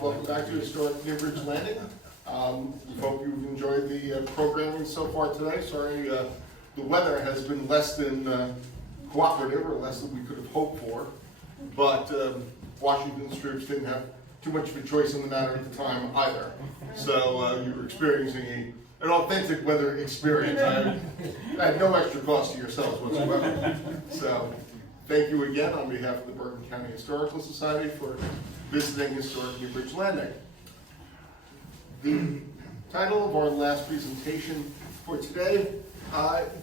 Welcome back to Historic Newbridge Landing. We hope you've enjoyed the programming so far today. Sorry, the weather has been less than cooperative, or less than we could have hoped for. But Washington's troops didn't have too much of a choice in the matter at the time either. So you were experiencing an authentic weather experience. I had no extra cost to yourselves whatsoever. So thank you again on behalf of the Bergen County Historical Society for visiting Historic Newbridge Landing. The title of our last presentation for today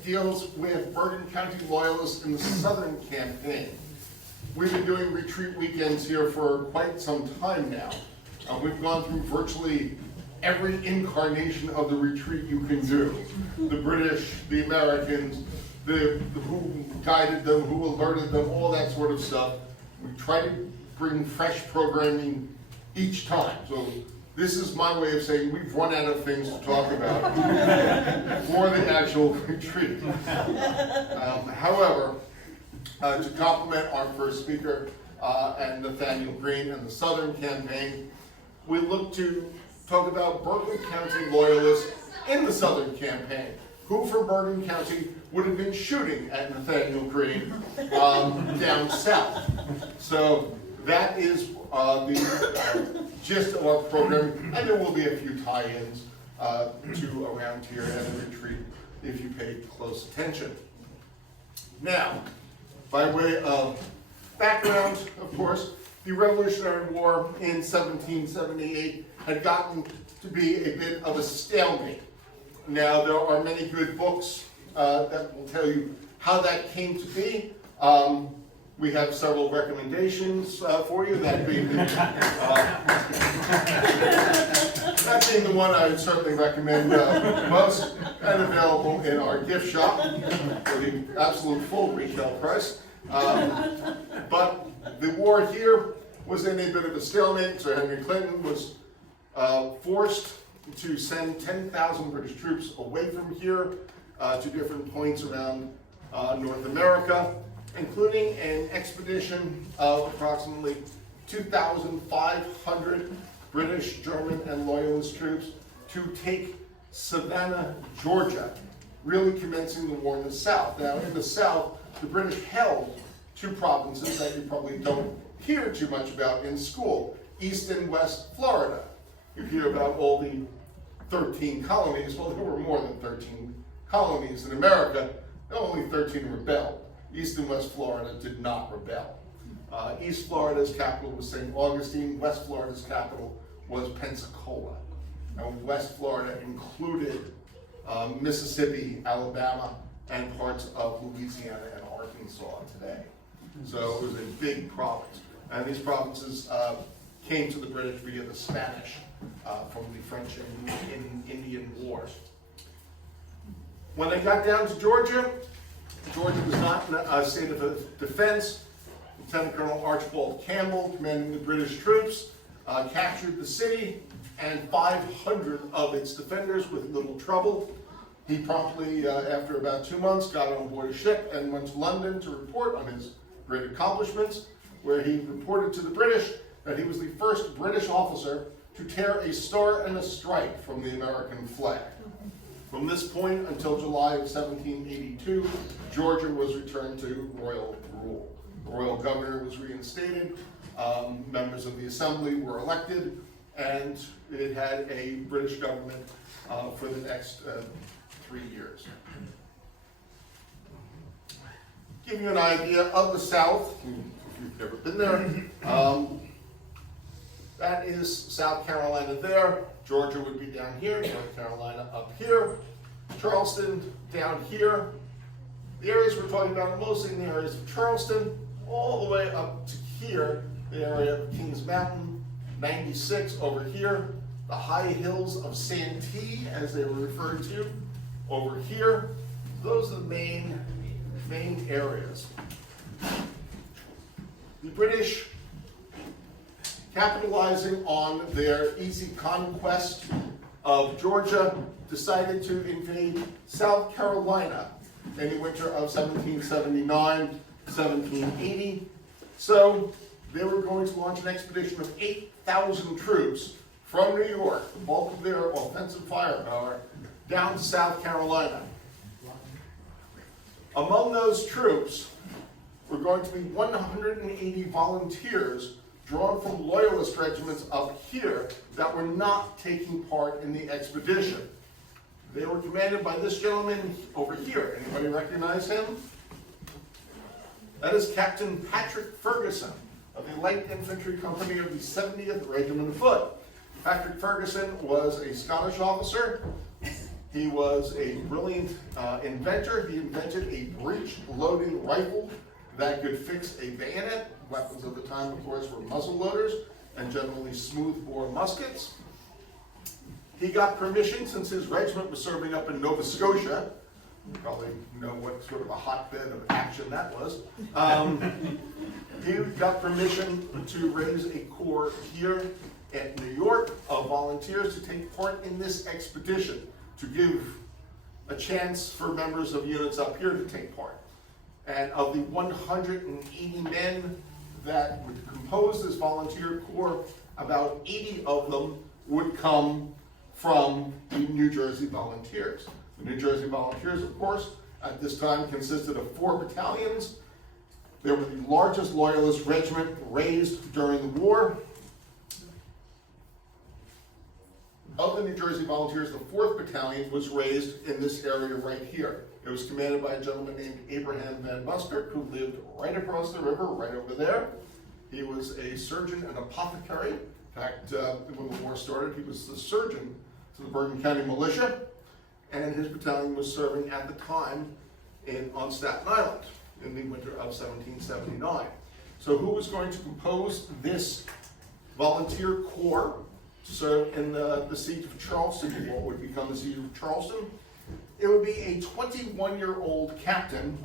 deals with Bergen County Loyalists in the Southern Campaign. We've been doing retreat weekends here for quite some time now. We've gone through virtually every incarnation of the retreat you can do. The British, the Americans, who guided them, who alerted them, all that sort of stuff. We try to bring fresh programming each time. So this is my way of saying we've run out of things to talk about for the actual retreat. However, to complement our first speaker and Nathaniel Green and the Southern Campaign, we look to talk about Bergen County Loyalists in the Southern Campaign. Who from Bergen County would have been shooting at Nathaniel Green down south? So that is the gist of our program, and there will be a few tie-ins to around here at the retreat if you pay close attention. Now, by way of background, of course, the Revolutionary War in 1778 had gotten to be a bit of a stalemate. Now, there are many good books that will tell you how that came to be. We have several recommendations for you, that being the one I would certainly recommend most, and available in our gift shop for the absolute full retail price. But the war here was in a bit of a stalemate, so Henry Clinton was forced to send 10,000 British troops away from here to different points around North America, including an expedition of approximately 2,500 British, German, and Loyalist troops to take Savannah, Georgia, really commencing the war in the South. Now, in the South, the British held two provinces that you probably don't hear too much about in school: East and West Florida. You hear about all the 13 colonies. Well, there were more than 13 colonies in America. Only 13 rebelled. East and West Florida did not rebel. East Florida's capital was St. Augustine. West Florida's capital was Pensacola. And West Florida included Mississippi, Alabama, and parts of Louisiana and Arkansas today. So it was a big province. And these provinces came to the British via the Spanish from the French and Indian Wars. When they got down to Georgia, Georgia was not in a state of defense. Lieutenant Colonel Archibald Campbell, commanding the British troops, captured the city and 500 of its defenders with little trouble. He promptly, after about 2 months, got on board a ship and went to London to report on his great accomplishments, where he reported to the British that he was the first British officer to tear a star and a stripe from the American flag. From this point until July of 1782, Georgia was returned to royal rule. The royal governor was reinstated, members of the assembly were elected, and it had a British government for the next 3 years. Give you an idea of the South, if you've never been there. That is South Carolina there. Georgia would be down here, North Carolina up here, Charleston down here. The areas we're talking about are mostly in the areas of Charleston, all the way up to here, the area of Kings Mountain, 96 over here, the high hills of Santee, as they were referred to, over here. Those are the main areas. The British, capitalizing on their easy conquest of Georgia, decided to invade South Carolina in the winter of 1779, 1780. So they were going to launch an expedition of 8,000 troops from New York, the bulk of their offensive firepower, down to South Carolina. Among those troops were going to be 180 volunteers drawn from loyalist regiments up here that were not taking part in the expedition. They were commanded by this gentleman over here. Anybody recognize him? That is Captain Patrick Ferguson of the Light Infantry Company of the 70th Regiment of Foot. Patrick Ferguson was a Scottish officer. He was a brilliant inventor. He invented a breech-loading rifle that could fix a bayonet. Weapons of the time, of course, were muzzle loaders and generally smooth-bore muskets. He got permission, since his regiment was serving up in Nova Scotia. You probably know what sort of a hotbed of action that was. He got permission to raise a corps here at New York of volunteers to take part in this expedition, to give a chance for members of units up here to take part. And of the 180 men that would compose this volunteer corps, about 80 of them would come from the New Jersey Volunteers. The New Jersey Volunteers, of course, at this time consisted of 4 battalions. They were the largest loyalist regiment raised during the war. Of the New Jersey Volunteers, the 4th Battalion was raised in this area right here. It was commanded by a gentleman named Abraham Van Busker, who lived right across the river, right over there. He was a surgeon and apothecary. In fact, when the war started, he was the surgeon to the Bergen County Militia, and his battalion was serving at the time on Staten Island in the winter of 1779. So who was going to compose this volunteer corps to serve in the siege of Charleston, what would become the siege of Charleston? It would be a 21-year-old captain,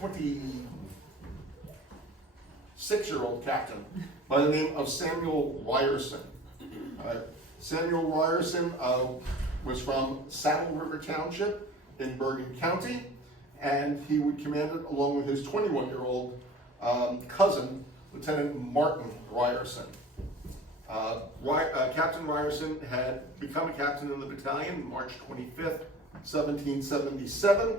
26-year-old captain by the name of Samuel Ryerson. Samuel Ryerson was from Saddle River Township in Bergen County, and he would command it along with his 21-year-old cousin, Lieutenant Martin Ryerson. Captain Ryerson had become a captain in the battalion March 25th, 1777.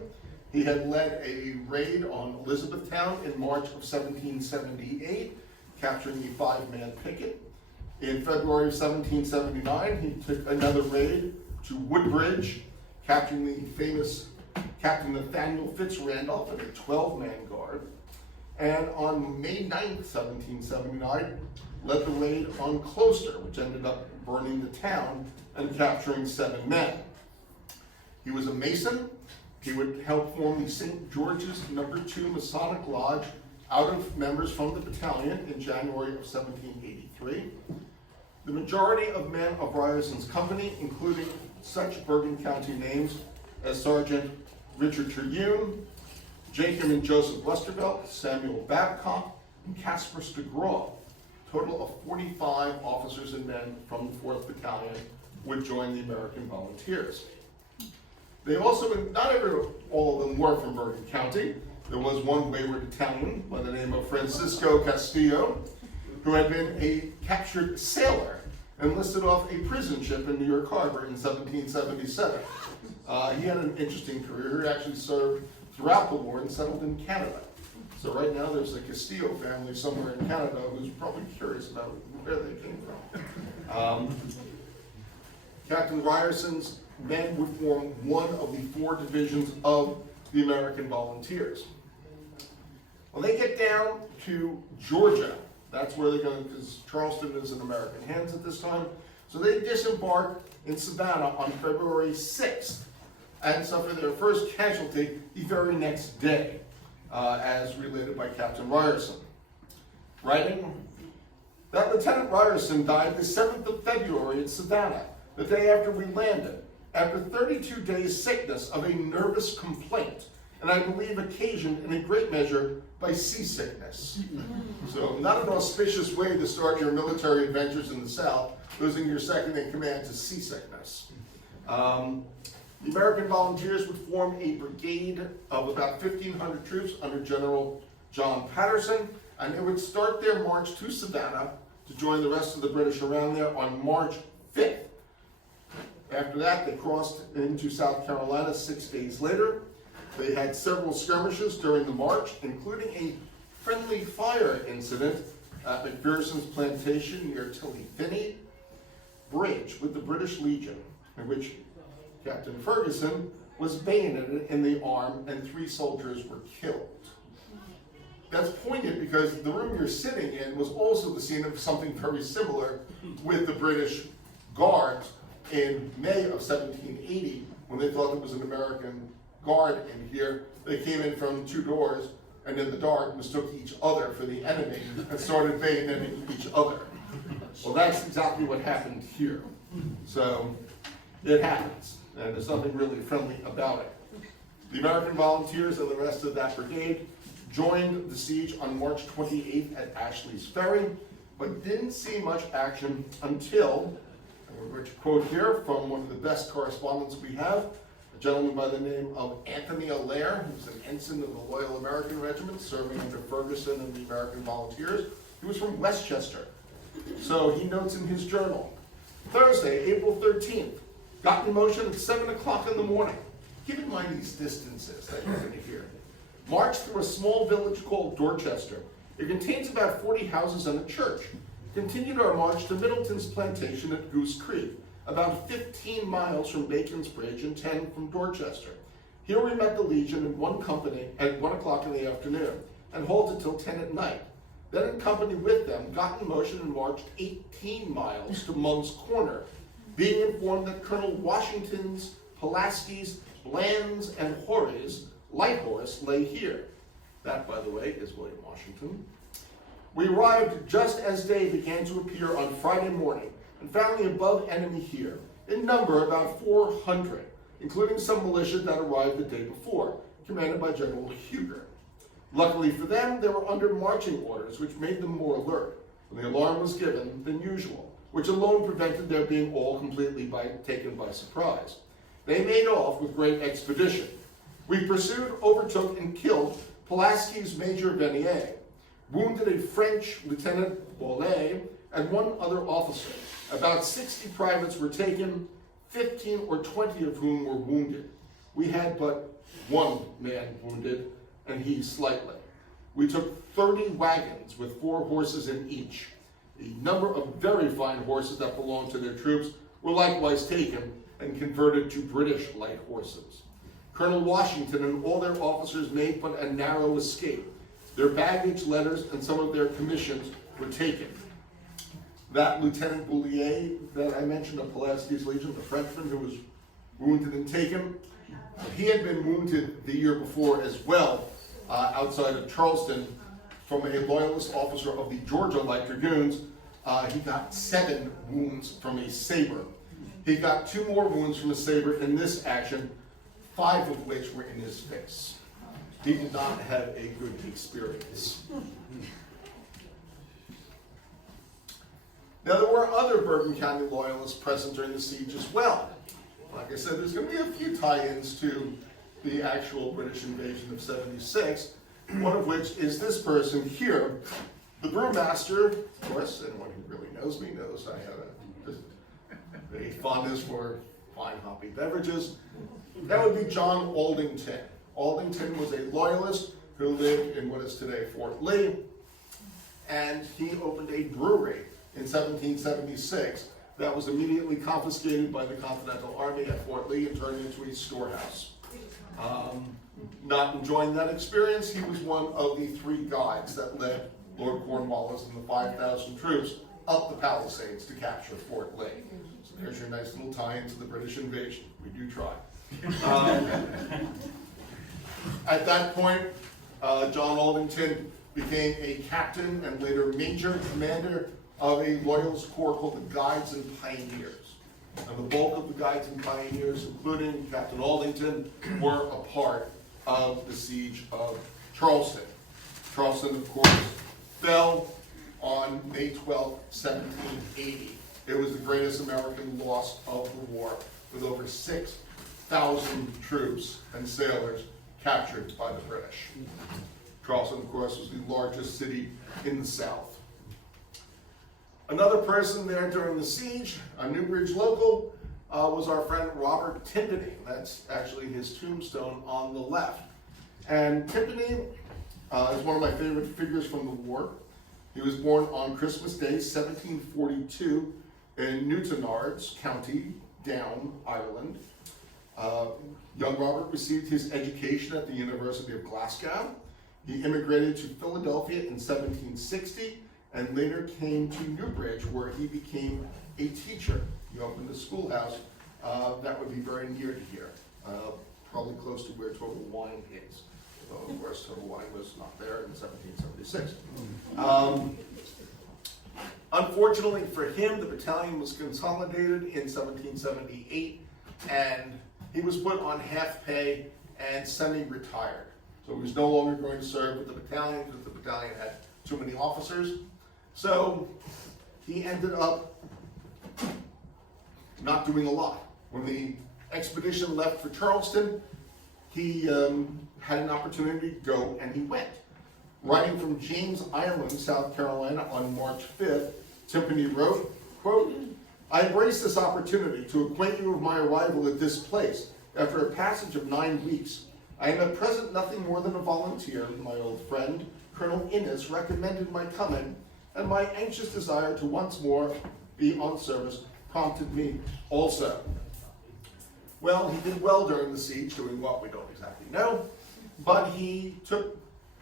He had led a raid on Elizabethtown in March of 1778, capturing the 5-man picket. In February of 1779, he took another raid to Woodbridge, capturing the famous Captain Nathaniel Fitz-Randolph and a 12-man guard. And on May 9th, 1779, led the raid on Closter, which ended up burning the town and capturing 7 men. He was a Mason. He would help form the St. George's No. 2 Masonic Lodge out of members from the battalion in January of 1783. The majority of men of Ryerson's company, including such Bergen County names as Sergeant Richard Terhune, Jacob and Joseph Westervelt, Samuel Babcock, and Caspar Stegron. Total of 45 officers and men from the 4th Battalion would join the American Volunteers. They also, not all of them were from Bergen County. There was one wayward Italian by the name of Francisco Castillo, who had been a captured sailor and listed off a prison ship in New York Harbor in 1777. He had an interesting career. He actually served throughout the war and settled in Canada. So right now there's a Castillo family somewhere in Canada who's probably curious about where they came from. Captain Ryerson's men would form one of the 4 divisions of the American Volunteers. Well, they get down to Georgia. That's where they're going, because Charleston is in American hands at this time. So they disembark in Savannah on February 6th and suffer their first casualty the very next day, as related by Captain Ryerson. Writing that Lieutenant Ryerson died the 7th of February in Savannah, the day after we landed, after 32 days' sickness of a nervous complaint, and I believe occasioned in a great measure by seasickness. So not an auspicious way to start your military adventures in the South, losing your second in command to seasickness. The American Volunteers would form a brigade of about 1,500 troops under General John Patterson, and it would start their march to Savannah to join the rest of the British around there on March 5th. After that, they crossed into South Carolina 6 days later. They had several skirmishes during the march, including a friendly fire incident at McPherson's plantation near Tilly Finney Bridge with the British Legion, in which Captain Ferguson was bayoneted in the arm and 3 soldiers were killed. That's poignant because the room you're sitting in was also the scene of something very similar with the British Guards in May of 1780, when they thought there was an American guard in here. They came in from 2 doors and in the dark mistook each other for the enemy and started bayoneting each other. Well, that's exactly what happened here. So it happens, and there's nothing really friendly about it. The American volunteers and the rest of that brigade joined the siege on March 28th at Ashley's Ferry, but didn't see much action until, and we're going to quote here from one of the best correspondents we have, a gentleman by the name of Anthony Allaire, who's an ensign of the Loyal American Regiment serving under Ferguson and the American Volunteers. He was from Westchester. So he notes in his journal, Thursday, April 13th, got in motion at 7 o'clock in the morning. Keep in mind these distances that you're going to hear. Marched through a small village called Dorchester. It contains about 40 houses and a church. Continued our march to Middleton's plantation at Goose Creek, about 15 miles from Bacon's Bridge and 10 from Dorchester. Here we met the Legion in one company at 1 o'clock in the afternoon and halted till 10 at night. Then in company with them, got in motion and marched 18 miles to Monk's Corner, being informed that Colonel Washington's, Pulaski's, Bland's, and Horry's light horse lay here. That, by the way, is William Washington. We arrived just as day began to appear on Friday morning and found the above enemy here, in number about 400, including some militia that arrived the day before, commanded by General Huger. Luckily for them, they were under marching orders, which made them more alert when the alarm was given than usual, which alone prevented their being all completely taken by surprise. They made off with great expedition. We pursued, overtook, and killed Pulaski's Major Venier, wounded a French Lieutenant Bollet, and 1 other officer. About 60 privates were taken, 15 or 20 of whom were wounded. We had but 1 man wounded, and he slightly. We took 30 wagons with 4 horses in each. A number of very fine horses that belonged to their troops were likewise taken and converted to British light horses. Colonel Washington and all their officers made but a narrow escape. Their baggage, letters, and some of their commissions were taken. That Lieutenant Boulier that I mentioned of Pulaski's Legion, the Frenchman who was wounded and taken, he had been wounded the year before as well, outside of Charleston, from a loyalist officer of the Georgia Light Dragoons. He got 7 wounds from a saber. He got 2 more wounds from a saber in this action, 5 of which were in his face. He did not have a good experience. Now, there were other Bergen County Loyalists present during the siege as well. Like I said, there's going to be a few tie-ins to the actual British invasion of 76, one of which is this person here, the brewmaster. Of course, anyone who really knows me knows I have a fondness for fine hoppy beverages. That would be John Aldington. Aldington was a loyalist who lived in what is today Fort Lee, and he opened a brewery in 1776 that was immediately confiscated by the Continental Army at Fort Lee and turned into a storehouse. Not enjoying that experience, he was one of the 3 guides that led Lord Cornwallis and the 5,000 troops up the Palisades to capture Fort Lee. So there's your nice little tie into the British invasion. We do try. At that point, John Aldington became a captain and later major commander of a Loyalist corps called the Guides and Pioneers. And the bulk of the Guides and Pioneers, including Captain Aldington, were a part of the siege of Charleston. Charleston, of course, fell on May 12, 1780. It was the greatest American loss of the war, with over 6,000 troops and sailors captured by the British. Charleston, of course, was the largest city in the South. Another person there during the siege, a Newbridge local, was our friend Robert Timpany. That's actually his tombstone on the left. And Timpany is one of my favorite figures from the war. He was born on Christmas Day, 1742, in Newtownards County, Down, Ireland. Young Robert received his education at the University of Glasgow. He immigrated to Philadelphia in 1760 and later came to Newbridge, where he became a teacher. He opened a schoolhouse that would be very near to here, probably close to where Total Wine is. Though, of course, Total Wine was not there in 1776. Unfortunately for him, the battalion was consolidated in 1778, and he was put on half pay and semi-retired. So he was no longer going to serve with the battalion because the battalion had too many officers. So he ended up not doing a lot. When the expedition left for Charleston, he had an opportunity to go, and he went. Writing from James Island, South Carolina on March 5th, Timpany wrote, quote, "I embrace this opportunity to acquaint you of my arrival at this place. After a passage of 9 weeks, I am at present nothing more than a volunteer. My old friend, Colonel Innes, recommended my coming, and my anxious desire to once more be on service prompted me also." Well, he did well during the siege, doing what we don't exactly know, but he took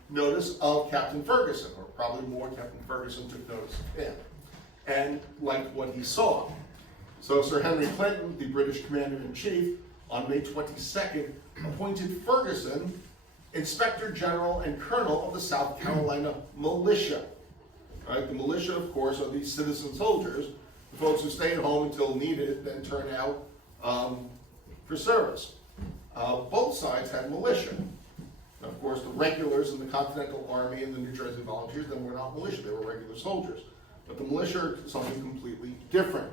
notice of Captain Ferguson, or probably more, Captain Ferguson took notice of him, and liked what he saw. So Sir Henry Clinton, the British Commander-in-Chief, on May 22nd, appointed Ferguson Inspector General and Colonel of the South Carolina Militia. All right, the militia, of course, are these citizen soldiers, the folks who stay at home until needed, then turn out for service. Both sides had militia. Now, of course, the regulars in the Continental Army and the New Jersey Volunteers then were not militia, they were regular soldiers. But the militia are something completely different.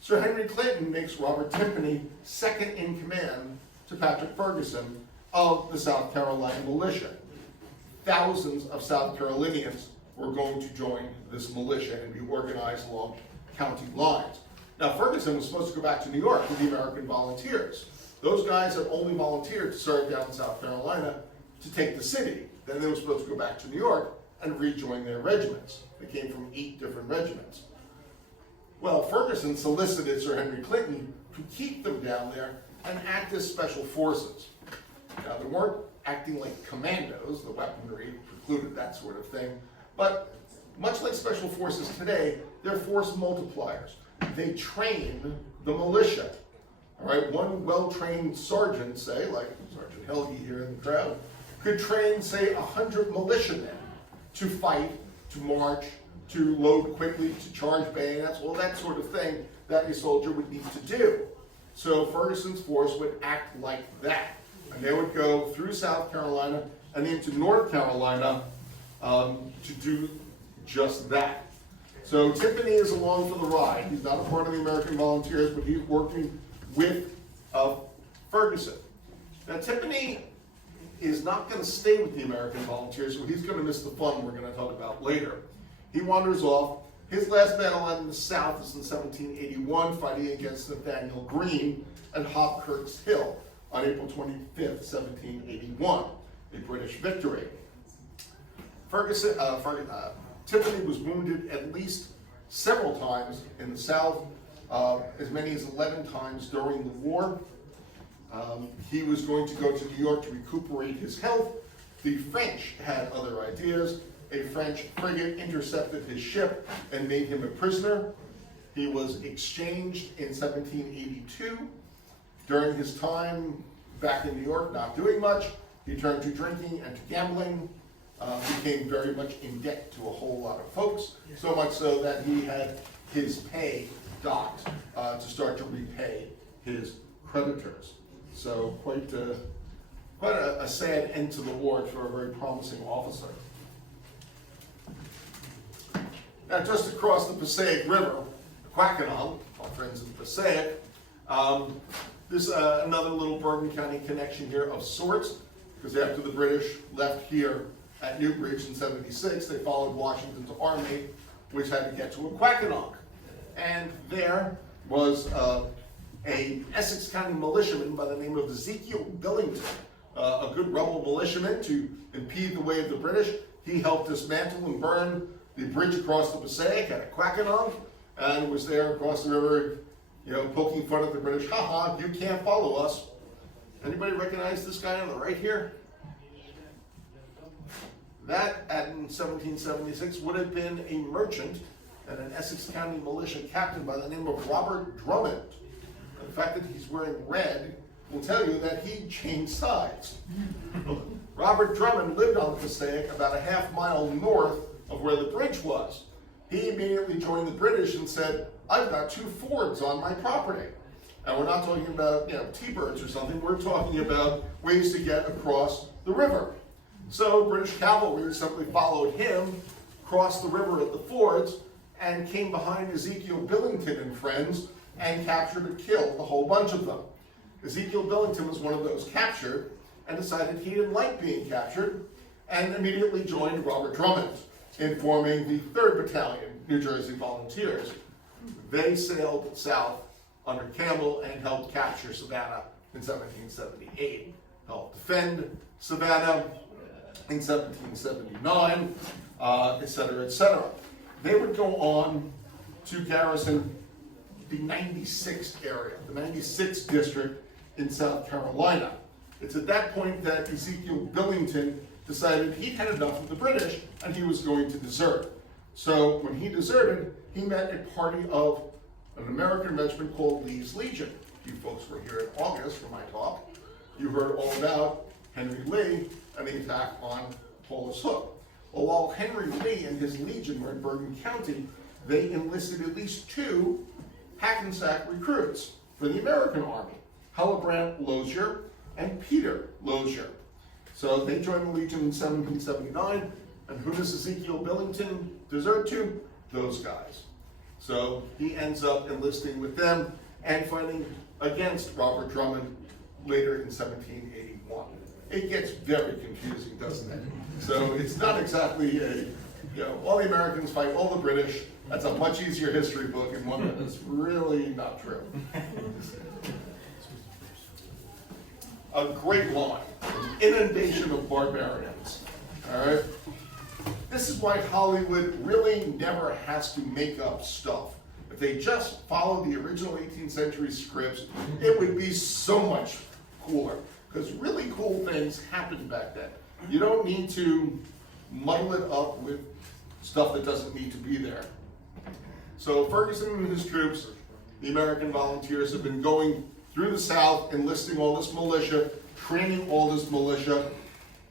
Sir Henry Clinton makes Robert Timpany second in command to Patrick Ferguson of the South Carolina Militia. Thousands of South Carolinians were going to join this militia and be organized along county lines. Now, Ferguson was supposed to go back to New York with the American Volunteers. Those guys had only volunteered to serve down in South Carolina to take the city. Then they were supposed to go back to New York and rejoin their regiments. They came from 8 different regiments. Well, Ferguson solicited Sir Henry Clinton to keep them down there and act as special forces. Now, they weren't acting like commandos, the weaponry precluded that sort of thing, but much like special forces today, they're force multipliers. They train the militia. All right, one well-trained sergeant, say, like Sergeant Helge here in the crowd, could train, say, 100 militiamen to fight, to march, to load quickly, to charge bayonets, all that sort of thing that a soldier would need to do. So Ferguson's force would act like that. And they would go through South Carolina and into North Carolina to do just that. So Timpany is along for the ride. He's not a part of the American Volunteers, but he's working with Ferguson. Now Timpany is not going to stay with the American Volunteers, so he's going to miss the fun we're going to talk about later. He wanders off. His last battle in the South is in 1781, fighting against Nathaniel Greene at Hobkirk's Hill on April 25th, 1781, a British victory. Timpany was wounded at least several times in the South, as many as 11 times during the war. He was going to go to New York to recuperate his health. The French had other ideas. A French frigate intercepted his ship and made him a prisoner. He was exchanged in 1782. During his time back in New York, not doing much, he turned to drinking and to gambling. Became very much in debt to a whole lot of folks, so much so that he had his pay docked to start to repay his creditors. So quite a sad end to the war for a very promising officer. Now, just across the Passaic River, Quackenham, our friends in the Passaic, there's another little Bergen County connection here of sorts. because after the British left here at Newbridge in 76, they followed Washington's army, which had to get to Aquakanonk. And there was a Essex County militiaman by the name of Ezekiel Billington, a good rebel militiaman to impede the way of the British. He helped dismantle and burn the bridge across the Passaic at Aquakanonk, and was there across the river, poking fun at the British. Ha, you can't follow us. Anybody recognize this guy on the right here? That, in 1776, would have been a merchant and an Essex County militia captain by the name of Robert Drummond. The fact that he's wearing red will tell you that he changed sides. Robert Drummond lived on the Passaic about a half-mile north of where the bridge was. He immediately joined the British and said, I've got 2 fords on my property. And we're not talking about, T-birds or something. We're talking about ways to get across the river. So British cavalry simply followed him, crossed the river at the fords, and came behind Ezekiel Billington and friends and captured and killed a whole bunch of them. Ezekiel Billington was one of those captured and decided he didn't like being captured and immediately joined Robert Drummond in forming the 3rd Battalion, New Jersey Volunteers. They sailed south under Campbell and helped capture Savannah in 1778, helped defend Savannah in 1779, etc., etc. They would go on to garrison the 96th area, the 96th district in South Carolina. It's at that point that Ezekiel Billington decided he had enough of the British and he was going to desert. So when he deserted, he met a party of an American regiment called Lee's Legion. You folks were here in August for my talk. You heard all about Henry Lee and the attack on Paulus Hook. Well, while Henry Lee and his legion were in Bergen County, they enlisted at least 2 Hackensack recruits for the American Army, Hillebrand Lozier and Peter Lozier. So they joined the Legion in 1779, and who does Ezekiel Billington desert to? Those guys. So he ends up enlisting with them and fighting against Robert Drummond later in 1781. It gets very confusing, doesn't it? So it's not exactly all the Americans fight all the British. That's a much easier history book and one that is really not true. A great line, inundation of barbarians, all right? This is why Hollywood really never has to make up stuff. If they just followed the original 18th century scripts, it would be so much cooler, because really cool things happened back then. You don't need to muddle it up with stuff that doesn't need to be there. So Ferguson and his troops, the American volunteers, have been going through the South, enlisting all this militia, training all this militia.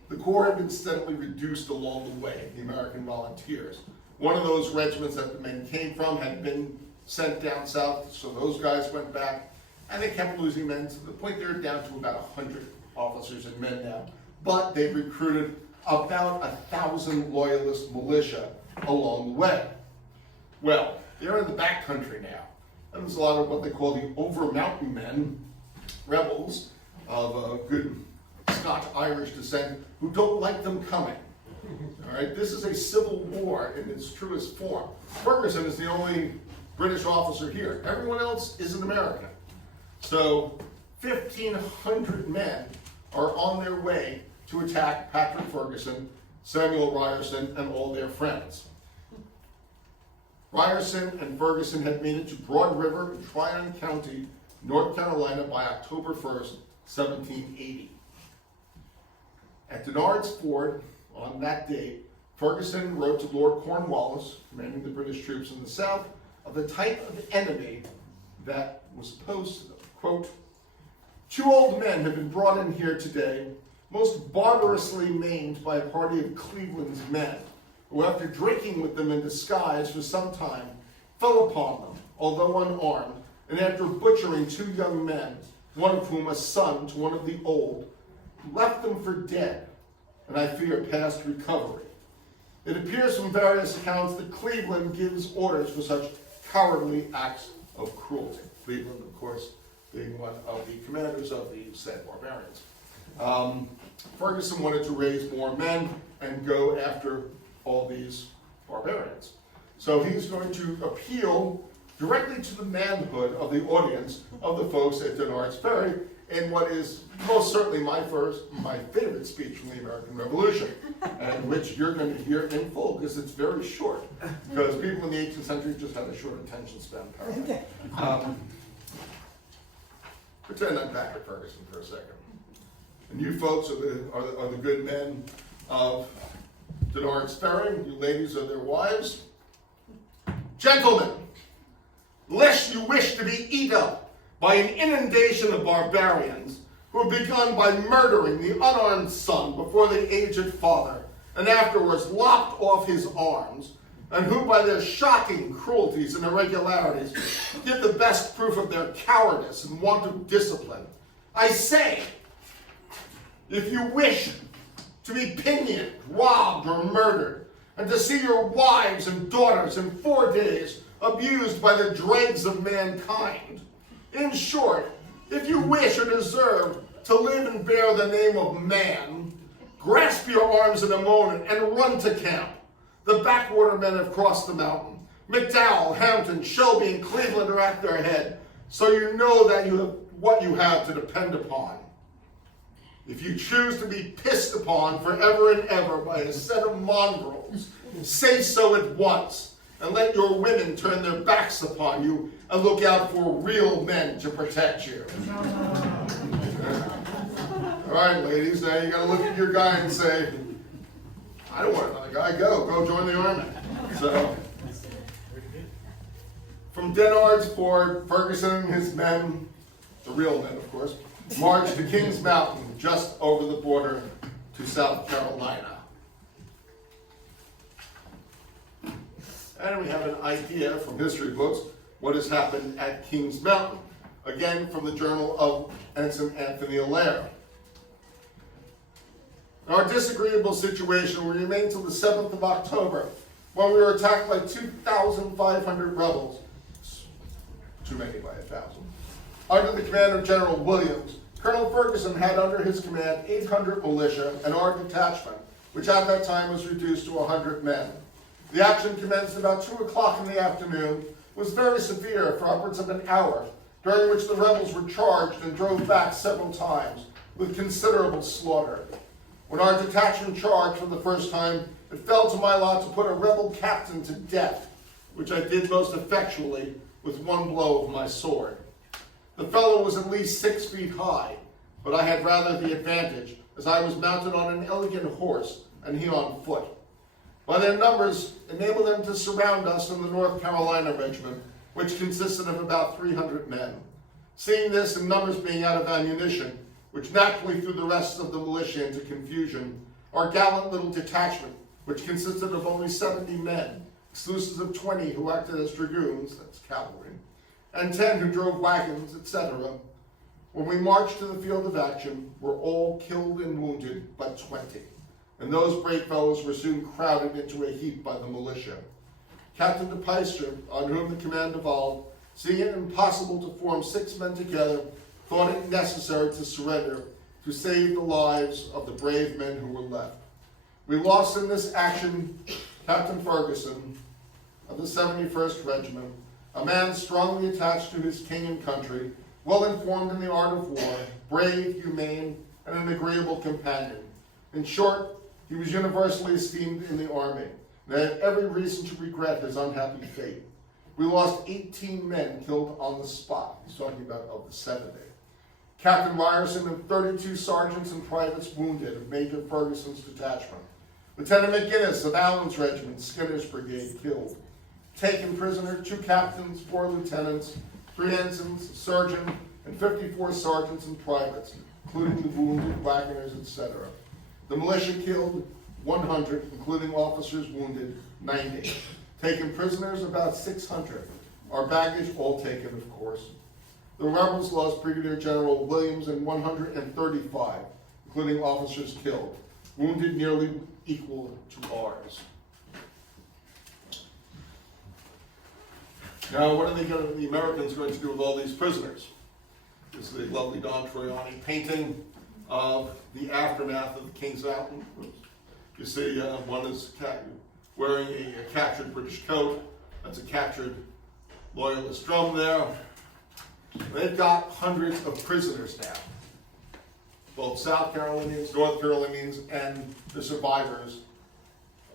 The Corps had been steadily reduced along the way, the American volunteers. One of those regiments that the men came from had been sent down south, so those guys went back, and they kept losing men to the point they're down to about 100 officers and men now. But they recruited about 1,000 loyalist militia along the way. Well, they're in the back country now. And there's a lot of what they call the over mountain men, rebels of good Scotch-Irish descent, who don't like them coming. All right, this is a civil war in its truest form. Ferguson is the only British officer here. Everyone else is an American. So 1,500 men are on their way to attack Patrick Ferguson, Samuel Ryerson, and all their friends. Ryerson and Ferguson had made it to Broad River in Tryon County, North Carolina by October 1st, 1780. At Denard's Ford, on that date, Ferguson wrote to Lord Cornwallis, commanding the British troops in the South, of the type of enemy that was opposed to them. Quote, 2 old men have been brought in here today, most barbarously maimed by a party of Cleveland's men, who after drinking with them in disguise for some time, fell upon them, although unarmed, and after butchering 2 young men, one of whom a son to one of the old, left them for dead, and I fear past recovery. It appears from various accounts that Cleveland gives orders for such cowardly acts of cruelty. Cleveland, of course, being one of the commanders of the said barbarians. Ferguson wanted to raise more men and go after all these barbarians. So he's going to appeal directly to the manhood of the audience of the folks at Denard's Ferry in what is most certainly my favorite speech from the American Revolution, and which you're going to hear in full because it's very short, because people in the 18th century just had a short attention span. Pretend I'm Patrick Ferguson for a second. And you folks are the good men of Denard's Ferry. You ladies are their wives. Gentlemen, lest you wish to be eat up by an inundation of barbarians who have begun by murdering the unarmed son before the aged father, and afterwards lopped off his arms, and who by their shocking cruelties and irregularities give the best proof of their cowardice and want of discipline. I say, if you wish to be pinioned, robbed, or murdered, and to see your wives and daughters in 4 days abused by the dregs of mankind, in short, if you wish or deserve to live and bear the name of man, grasp your arms in a moment and run to camp. The backwater men have crossed the mountain. McDowell, Hampton, Shelby, and Cleveland are at their head, so you know that you have what you have to depend upon. If you choose to be pissed upon forever and ever by a set of mongrels, say so at once, and let your women turn their backs upon you and look out for real men to protect you. All right, ladies, now you got to look at your guy and say, I don't want another guy. Go join the army. So, from Denard's Ford, Ferguson and his men, the real men, of course, marched to Kings Mountain, just over the border to South Carolina. And we have an idea from history books what has happened at Kings Mountain. Again, from the journal of Ensign Anthony Allaire. Our disagreeable situation will remain till the 7th of October, when we were attacked by 2,500 rebels, too many by 1,000. Under the command of General Williams, Colonel Ferguson had under his command 800 militia and our detachment, which at that time was reduced to 100 men. The action commenced about 2 o'clock in the afternoon, was very severe for upwards of an hour, during which the rebels were charged and drove back several times with considerable slaughter. When our detachment charged for the first time, it fell to my lot to put a rebel captain to death, which I did most effectually with one blow of my sword. The fellow was at least 6 feet high, but I had rather the advantage, as I was mounted on an elegant horse, and he on foot. By their numbers, enabled them to surround us in the North Carolina regiment, which consisted of about 300 men. Seeing this, and numbers being out of ammunition, which naturally threw the rest of the militia into confusion, our gallant little detachment, which consisted of only 70 men, exclusive of 20 who acted as dragoons, that's cavalry, and 10 who drove wagons, etc., when we marched to the field of action, were all killed and wounded but 20, and those brave fellows were soon crowded into a heap by the militia. Captain de Peyster, on whom the command devolved, seeing it impossible to form 6 men together, thought it necessary to surrender to save the lives of the brave men who were left. We lost in this action Captain Ferguson of the 71st Regiment, a man strongly attached to his king and country, well informed in the art of war, brave, humane, and an agreeable companion. In short, he was universally esteemed in the army, and had every reason to regret his unhappy fate. We lost 18 men killed on the spot. He's talking about of the 70. Captain Ryerson and 32 sergeants and privates wounded of Major Ferguson's detachment. Lieutenant McGinnis of Allen's regiment, Skinner's brigade, killed. Taken prisoner, 2 captains, 4 lieutenants, 3 ensigns, a surgeon, and 54 sergeants and privates, including the wounded, wagoners, etc. The militia killed 100, including officers wounded 90. Taken prisoners about 600. Our baggage all taken, of course. The rebels lost Brigadier General Williams and 135, including officers killed. Wounded nearly equal to ours. Now, what are the Americans going to do with all these prisoners? This is a lovely Don Troiani painting of the aftermath of the King's Mountain. You see one is wearing a captured British coat. That's a captured Loyalist drum there. They've got hundreds of prisoners now, both South Carolinians, North Carolinians, and the survivors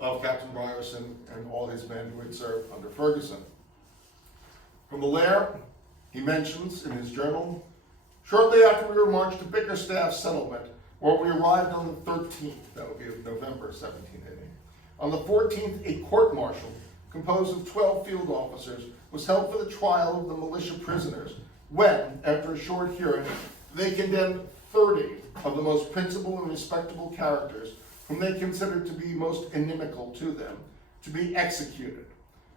of Captain Ryerson and all his men who had served under Ferguson. From the lair, he mentions in his journal, shortly after we were marched to Bickerstaff settlement, where we arrived on the 13th, that would be of November 1780. On the 14th, a court-martial composed of 12 field officers was held for the trial of the militia prisoners, when, after a short hearing, they condemned 30 of the most principal and respectable characters, whom they considered to be most inimical to them, to be executed.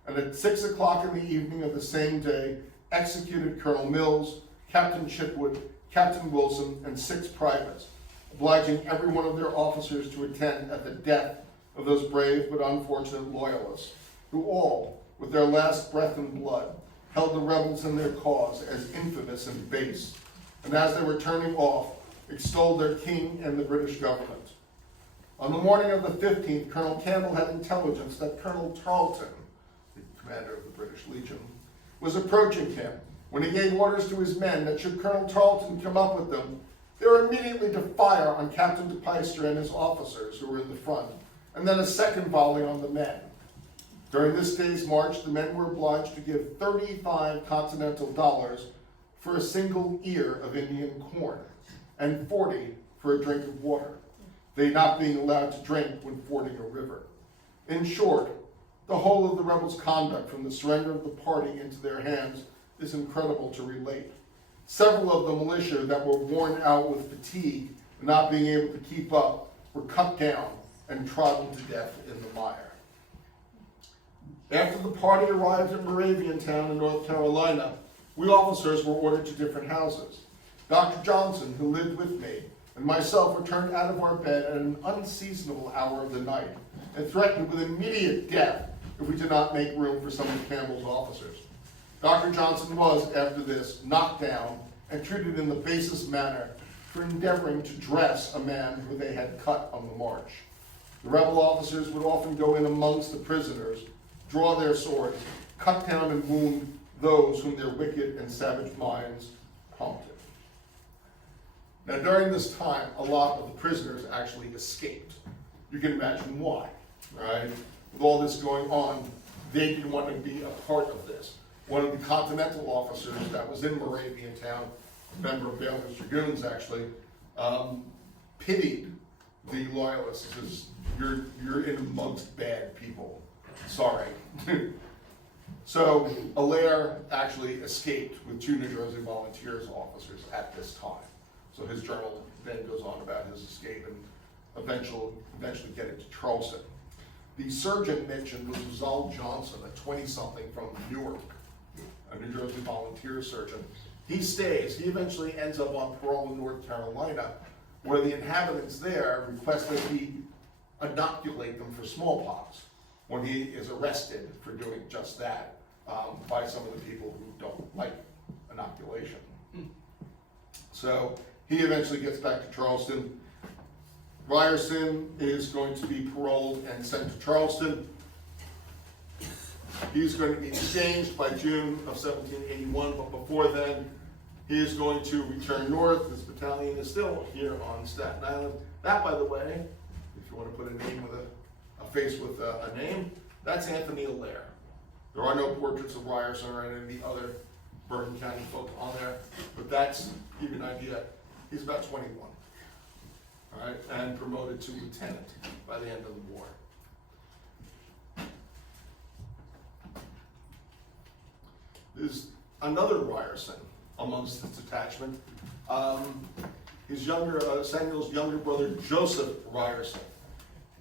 And at 6 o'clock in the evening of the same day, executed Colonel Mills, Captain Chitwood, Captain Wilson, and 6 privates, obliging every one of their officers to attend at the death of those brave but unfortunate Loyalists, who all, with their last breath and blood, held the rebels in their cause as infamous and base, and as they were turning off, extolled their king and the British government. On the morning of the 15th, Colonel Campbell had intelligence that Colonel Tarleton, the commander of the British Legion, was approaching him, when he gave orders to his men that should Colonel Tarleton come up with them, they were immediately to fire on Captain de Peyster and his officers who were in the front, and then a second volley on the men. During this day's march, the men were obliged to give 35 continental dollars for a single ear of Indian corn, and 40 for a drink of water, they not being allowed to drink when fording a river. In short, the whole of the rebels' conduct from the surrender of the party into their hands is incredible to relate. Several of the militia that were worn out with fatigue and not being able to keep up were cut down and trodden to death in the mire. After the party arrived at Moraviantown in North Carolina, we officers were ordered to different houses. Dr. Johnson, who lived with me, and myself were turned out of our bed at an unseasonable hour of the night and threatened with immediate death if we did not make room for some of Campbell's officers. Dr. Johnson was, after this, knocked down and treated in the basest manner for endeavoring to dress a man who they had cut on the march. The rebel officers would often go in amongst the prisoners, draw their swords, cut down and wound those whom their wicked and savage minds prompted. Now, during this time, a lot of the prisoners actually escaped. You can imagine why, right? With all this going on, they didn't want to be a part of this. One of the Continental officers that was in Moraviantown, a member of Baylor's Dragoons actually, pitied the Loyalists, says, you're in amongst bad people. Sorry. So Allaire actually escaped with 2 New Jersey Volunteers officers at this time. So his journal then goes on about his escape and eventually getting to Charleston. The surgeon mentioned was Zal Johnson, a 20-something from Newark, a New Jersey Volunteer surgeon. He stays. He eventually ends up on parole in North Carolina, where the inhabitants there request that he inoculate them for smallpox when he is arrested for doing just that by some of the people who don't like inoculation. So he eventually gets back to Charleston. Ryerson is going to be paroled and sent to Charleston. He's going to be exchanged by June of 1781, but before then, he is going to return north. His battalion is still here on Staten Island. That, by the way, if you want to put a name with a face with a name, that's Anthony Allaire. There are no portraits of Ryerson or any of the other Bergen County folk on there, but that's, to give you an idea, he's about 21. All right, and promoted to lieutenant by the end of the war. There's another Ryerson amongst this detachment. His Samuel's younger brother, Joseph Ryerson.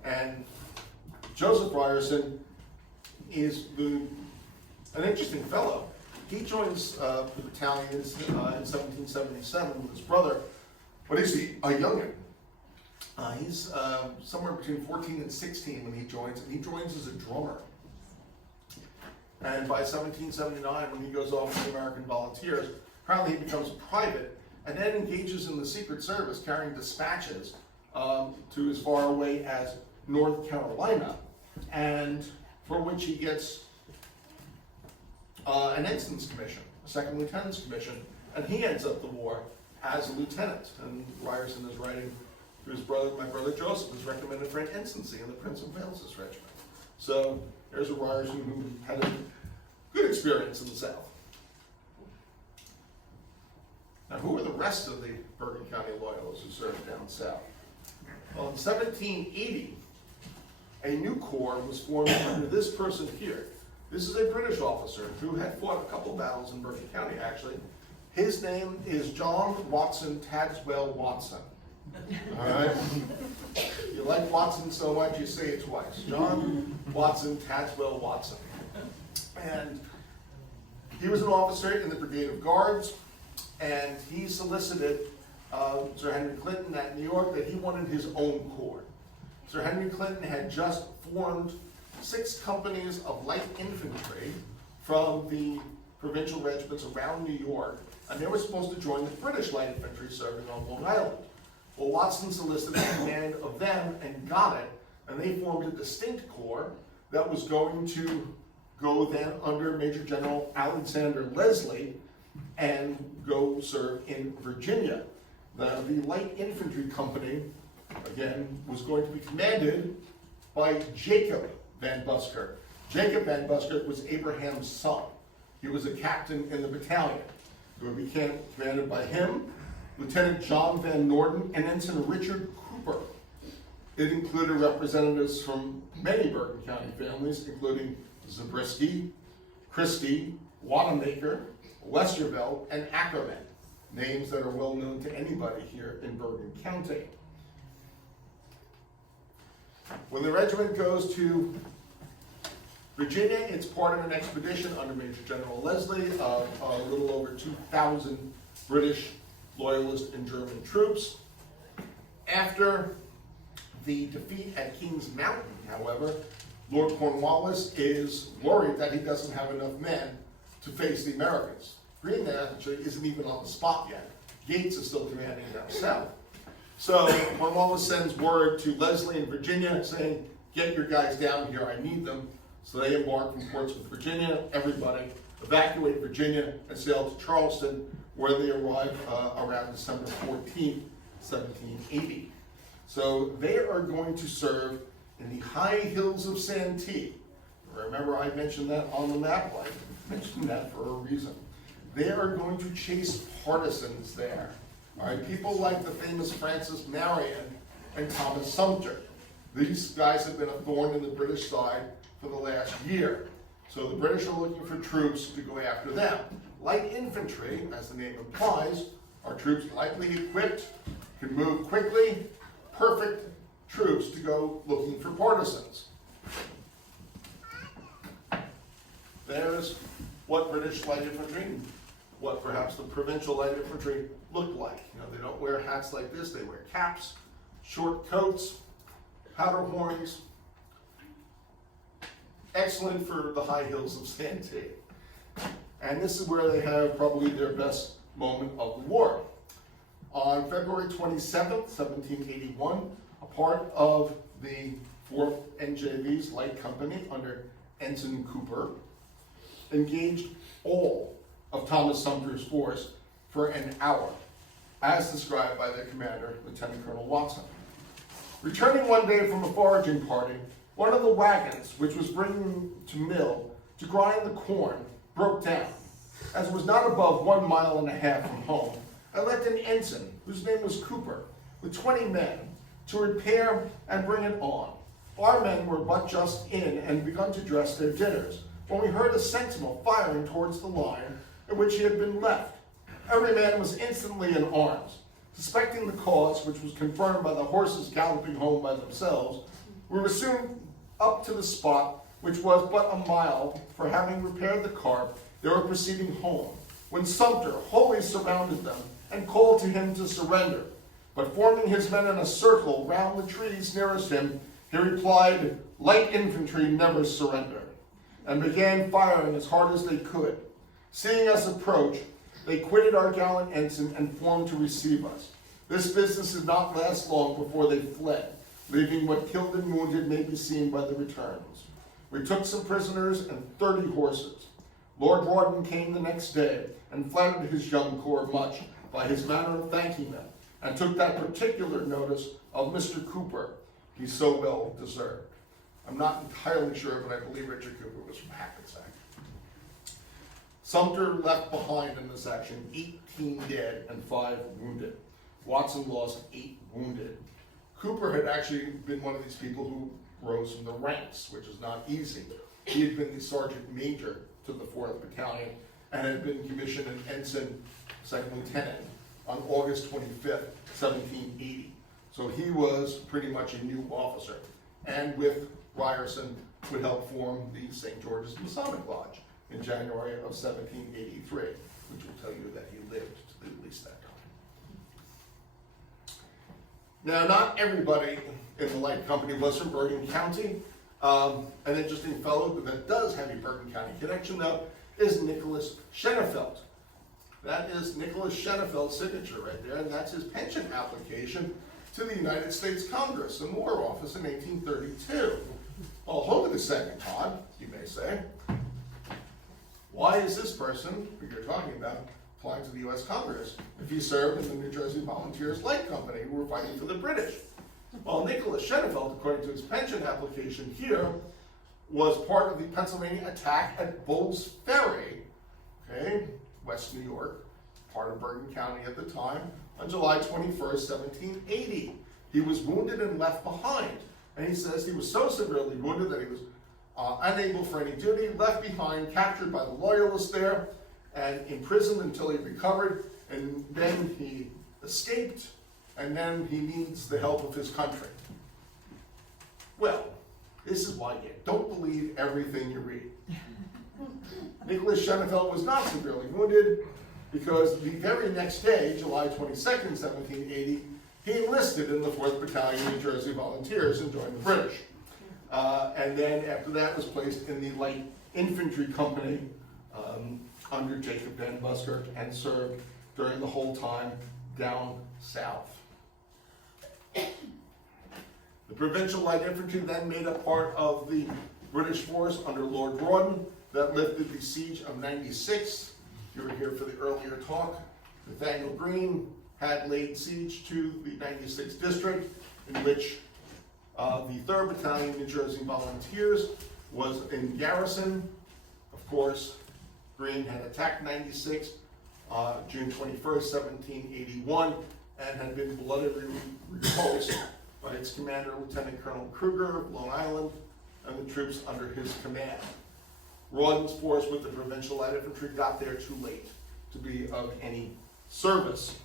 And Joseph Ryerson is an interesting fellow. He joins the battalions in 1777 with his brother, but he's a youngin'. He's somewhere between 14 and 16 when he joins, and he joins as a drummer. And by 1779, when he goes off to the American Volunteers, apparently he becomes a private, and then engages in the Secret Service carrying dispatches to as far away as North Carolina, and for which he gets an ensign's commission, a second lieutenant's commission, and he ends up the war as a lieutenant. And Ryerson is writing to his brother, my brother Joseph is recommended for an ensigncy in the Prince of Wales's regiment. So there's a Ryerson who had a good experience in the South. Now, who were the rest of the Bergen County Loyalists who served down south? Well, in 1780, a new corps was formed under this person here. This is a British officer who had fought a couple battles in Bergen County, actually. His name is John Watson Tadswell Watson. All right? You like Watson so much, you say it twice. John Watson Tadswell Watson. And he was an officer in the Brigade of Guards, and he solicited Sir Henry Clinton at New York that he wanted his own corps. Sir Henry Clinton had just formed 6 companies of light infantry from the provincial regiments around New York, and they were supposed to join the British light infantry serving on Long Island. Well, Watson solicited command of them and got it, and they formed a distinct corps that was going to go then under Major General Alexander Leslie and go serve in Virginia. The light infantry company, again, was going to be commanded by Jacob Van Busker. Jacob Van Busker was Abraham's son. He was a captain in the battalion. It would be commanded by him, Lieutenant John Van Norden, and Ensign Richard Cooper. It included representatives from many Bergen County families, including Zabriskie, Christie, Wanamaker, Westervelt, and Ackerman, names that are well known to anybody here in Bergen County. When the regiment goes to Virginia, it's part of an expedition under Major General Leslie of a little over 2,000 British Loyalist and German troops. After the defeat at Kings Mountain, however, Lord Cornwallis is worried that he doesn't have enough men to face the Americans. Greene actually isn't even on the spot yet. Gates is still commanding down south. So Cornwallis sends word to Leslie in Virginia saying, get your guys down here, I need them. So they embark from Portsmouth, Virginia, everybody evacuate Virginia and sail to Charleston, where they arrive around December 14th, 1780. So they are going to serve in the high hills of Santee. Remember I mentioned that on the map, I mentioned that for a reason. They are going to chase partisans there. All right, people like the famous Francis Marion and Thomas Sumter. These guys have been a thorn in the British side for the last year. So the British are looking for troops to go after them. Light infantry, as the name implies, are troops lightly equipped, can move quickly, perfect troops to go looking for partisans. There's what British light infantry, what perhaps the provincial light infantry looked like. You know, they don't wear hats like this, they wear caps, short coats, powder horns. Excellent for the high hills of Santee. And this is where they have probably their best moment of the war. On February 27th, 1781, a part of the 4th NJV's Light Company under Ensign Cooper engaged all of Thomas Sumter's force for an hour, as described by their commander, Lieutenant Colonel Watson. Returning one day from a foraging party, one of the wagons, which was bringing to mill to grind the corn, broke down, as it was not above 1.5 miles from home, and left an ensign, whose name was Cooper, with 20 men, to repair and bring it on. Our men were but just in and begun to dress their dinners, when we heard a sentinel firing towards the line in which he had been left. Every man was instantly in arms. Suspecting the cause, which was confirmed by the horses galloping home by themselves, we were soon up to the spot, which was but 1 mile, for having repaired the cart, they were proceeding home, when Sumter wholly surrounded them and called to him to surrender. But forming his men in a circle round the trees nearest him, he replied, "Light infantry never surrender," and began firing as hard as they could. Seeing us approach, They quitted our gallant ensign and formed to receive us. This business did not last long before they fled, leaving what killed and wounded may be seen by the returns. We took some prisoners and 30 horses. Lord Rawdon came the next day and flattered his young corps much by his manner of thanking them, and took that particular notice of Mr. Cooper he so well deserved. I'm not entirely sure, but I believe Richard Cooper was from Hackensack. Sumter left behind in this action 18 dead and 5 wounded. Watson lost 8 wounded. Cooper had actually been one of these people who rose from the ranks, which is not easy. He had been the sergeant major to the 4th Battalion and had been commissioned an ensign, second lieutenant, on August 25th, 1780. So he was pretty much a new officer, and with Ryerson would help form the St. George's Masonic Lodge in January of 1783, which will tell you that he lived to at least that time. Now, not everybody in the Light Company was from Bergen County. An interesting fellow that does have a Bergen County connection, though, is Nicholas Schenefeld. That is Nicholas Schenefeld's signature right there, and that's his pension application to the United States Congress and War Office in 1832. Well, hold it a second, Todd, you may say. Why is this person, who you're talking about, applying to the U.S. Congress if he served in the New Jersey Volunteers Light Company who were fighting for the British? Well, Nicholas Schenefeld, according to his pension application here, was part of the Pennsylvania attack at Bull's Ferry, okay, West New York, part of Bergen County at the time, on July 21st, 1780. He was wounded and left behind. And he says he was so severely wounded that he was unable for any duty, left behind, captured by the Loyalists there, and imprisoned until he recovered, and then he escaped, and then he needs the help of his country. Well, this is why you don't believe everything you read. Nicholas Schenefeld was not severely wounded because the very next day, July 22nd, 1780, he enlisted in the 4th Battalion New Jersey Volunteers and joined the British. And then after that was placed in the Light Infantry Company under Jacob Van Buskirk and served during the whole time down south. The Provincial Light Infantry then made up part of the British force under Lord Rawdon that lifted the siege of 96. You were here for the earlier talk. Nathaniel Greene had laid siege to the 96th district, in which the 3rd Battalion New Jersey Volunteers was in garrison. Of course, Greene had attacked 96 June 21st, 1781, and had been bloodily repulsed by its commander, Lieutenant Colonel Kruger of Long Island, and the troops under his command. Rawdon's force with the Provincial Light Infantry got there too late to be of any service.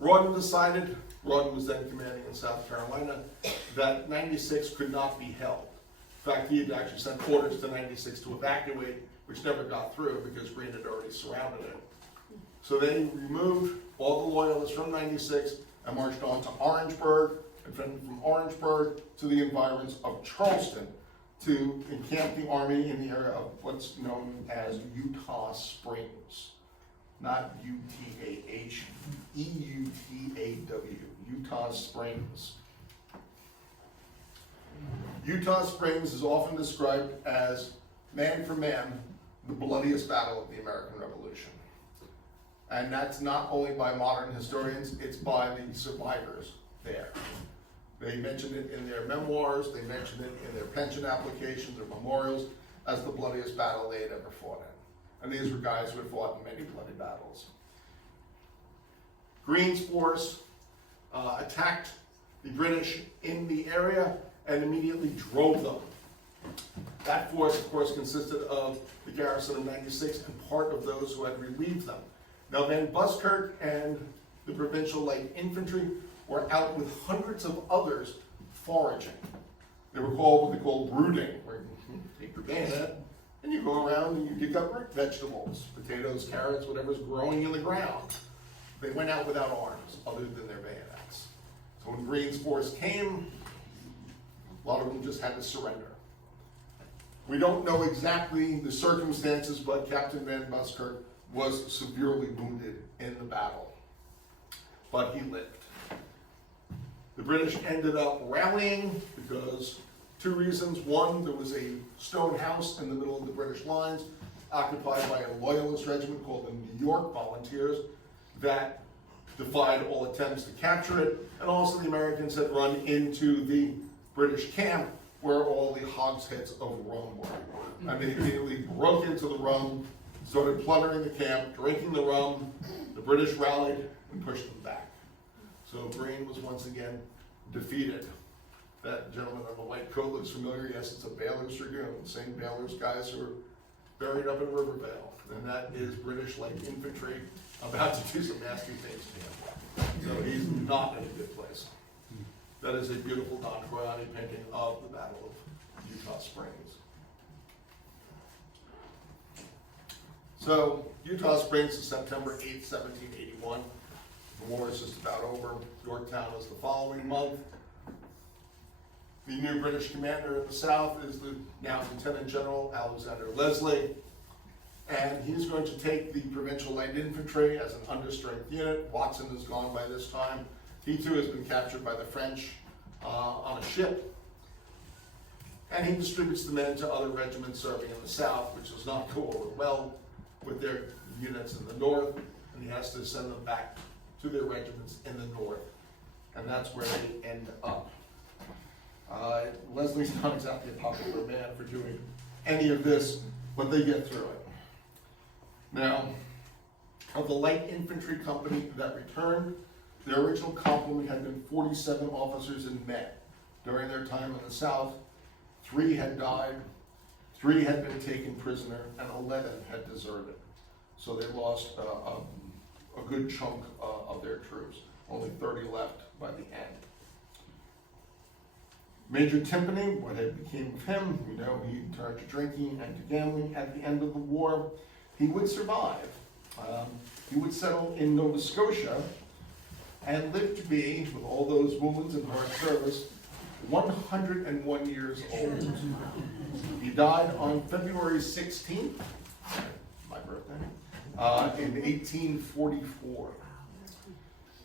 Rawdon decided, Rawdon was then commanding in South Carolina, that 96 could not be held. In fact, he had actually sent orders to 96 to evacuate, which never got through because Greene had already surrounded it. So they removed all the Loyalists from 96 and marched on to Orangeburg, and from Orangeburg to the environs of Charleston to encamp the army in the area of what's known as Eutaw Springs. Not U-T-A-H, E-U-T-A-W, Eutaw Springs. Eutaw Springs is often described as, man for man, the bloodiest battle of the American Revolution. And that's not only by modern historians, it's by the survivors there. They mention it in their memoirs, they mention it in their pension applications or memorials as the bloodiest battle they had ever fought in. And these were guys who had fought in many bloody battles. Greene's force attacked the British in the area and immediately drove them. That force, of course, consisted of the garrison of 96 and part of those who had relieved them. Now, Van Buskirk and the Provincial Light Infantry were out with hundreds of others foraging. They were called what they call brooding, where you take your bayonet and you go around and you dig up root vegetables, potatoes, carrots, whatever's growing in the ground. They went out without arms other than their bayonets. So when Greene's force came, a lot of them just had to surrender. We don't know exactly the circumstances, but Captain Van Buskirk was severely wounded in the battle, but he lived. The British ended up rallying because two reasons. One, there was a stone house in the middle of the British lines occupied by a loyalist regiment called the New York Volunteers that defied all attempts to capture it. And also the Americans had run into the British camp where all the hogsheads of rum were. And they immediately broke into the rum, started plundering the camp, drinking the rum. The British rallied and pushed them back. So Greene was once again defeated. That gentleman in the white coat looks familiar. Yes, it's a Baylor's Dragoon, the same Baylor's guys who are buried up in Rivervale. And that is British light infantry about to do some nasty things to him. So he's not in a good place. That is a beautiful Don Troiani painting of the Battle of Utah Springs. So Utah Springs is September 8th, 1781. The war is just about over. Yorktown is the following month. The new British commander in the south is the now Lieutenant General Alexander Leslie. And he's going to take the provincial light infantry as an understrength unit. Watson is gone by this time. He too has been captured by the French on a ship. And he distributes the men to other regiments serving in the south, which does not go over well with their units in the north. And he has to send them back to their regiments in the north. And that's where they end up. Leslie's not exactly a popular man for doing any of this, but they get through it. Now, of the light infantry company that returned, their original complement had been 47 officers and men. During their time in the south, 3 had died, 3 had been taken prisoner, and 11 had deserted. So they lost a good chunk of their troops. Only 30 left by the end. Major Timpany, what had became of him, we know he turned to drinking and to gambling at the end of the war. He would survive. He would settle in Nova Scotia and live to be, with all those wounds and hard service, 101 years old. He died on February 16th, my birthday, in 1844.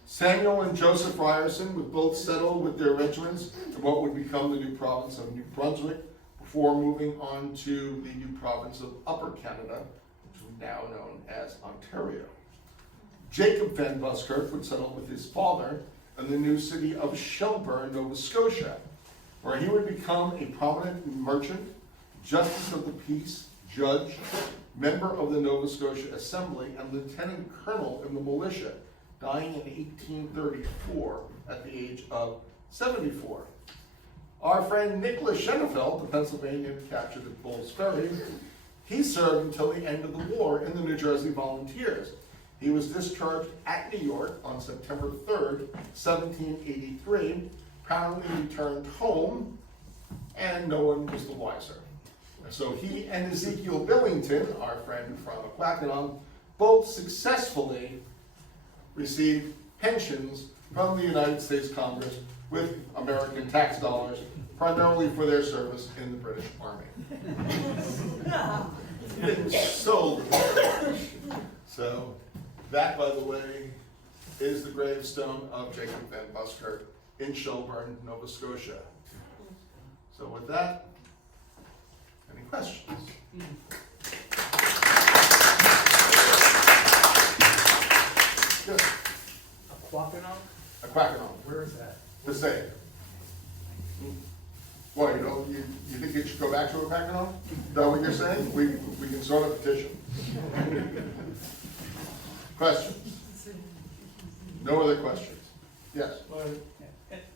Samuel and Joseph Ryerson would both settle with their regiments in what would become the new province of New Brunswick before moving on to the new province of Upper Canada, which is now known as Ontario. Jacob Van Buskirk would settle with his father in the new city of Shelburne, Nova Scotia, where he would become a prominent merchant, justice of the peace, judge, member of the Nova Scotia Assembly, and lieutenant colonel in the militia, dying in 1834 at the age of 74. Our friend Nicholas Schenefeld, the Pennsylvanian captured at Bull's Ferry, he served until the end of the war in the New Jersey Volunteers. He was discharged at New York on September 3rd, 1783, apparently returned home, and no one was the wiser. So he and Ezekiel Billington, our friend from Aquacanon, both successfully received pensions from the United States Congress with American tax dollars, primarily for their service in the British Army. So that, by the way, is the gravestone of Jacob Van Buskirk in Shelburne, Nova Scotia. So with that, any questions? Yes. Aquacanon. Where is that? The same. What, you think it should go back to Aquacanon? Is that what you're saying? We can start a petition. Questions? No other questions? Yes? Well,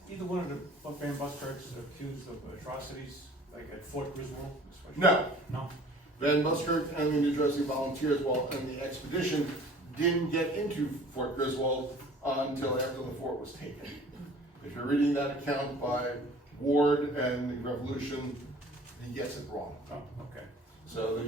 either one of the Van Buskirks is accused of atrocities, like at Fort Griswold? Especially? No. No? Van Buskirk and the New Jersey Volunteers, while in the expedition, didn't get into Fort Griswold until after the fort was taken. If you're reading that account by Ward and the Revolution, he gets it wrong. Oh, okay. So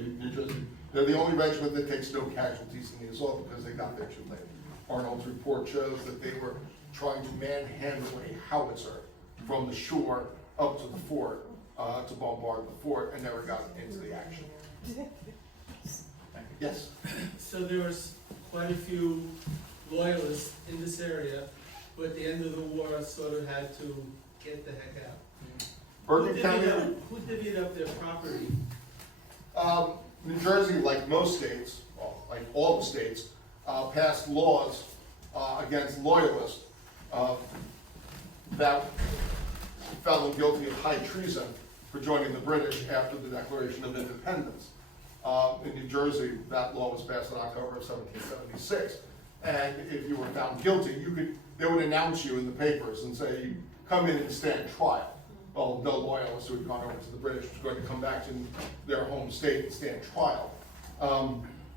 they're the only regiment that takes no casualties in the assault because they got there too late. Arnold's report shows that they were trying to manhandle a howitzer from the shore up to the fort to bombard the fort and never got into the action. Thank you. Yes. So there was quite a few loyalists in this area, who at the end of the war sort of had to get the heck out. Bergen County, Who divvied up their property? New Jersey, like most states, well, like all the states, passed laws against loyalists that found them guilty of high treason for joining the British after the Declaration of Independence. In New Jersey, that law was passed in October of 1776. And if you were found guilty, they would announce you in the papers and say, come in and stand trial. Well, no loyalist who had gone over to the British was going to come back to their home state and stand trial.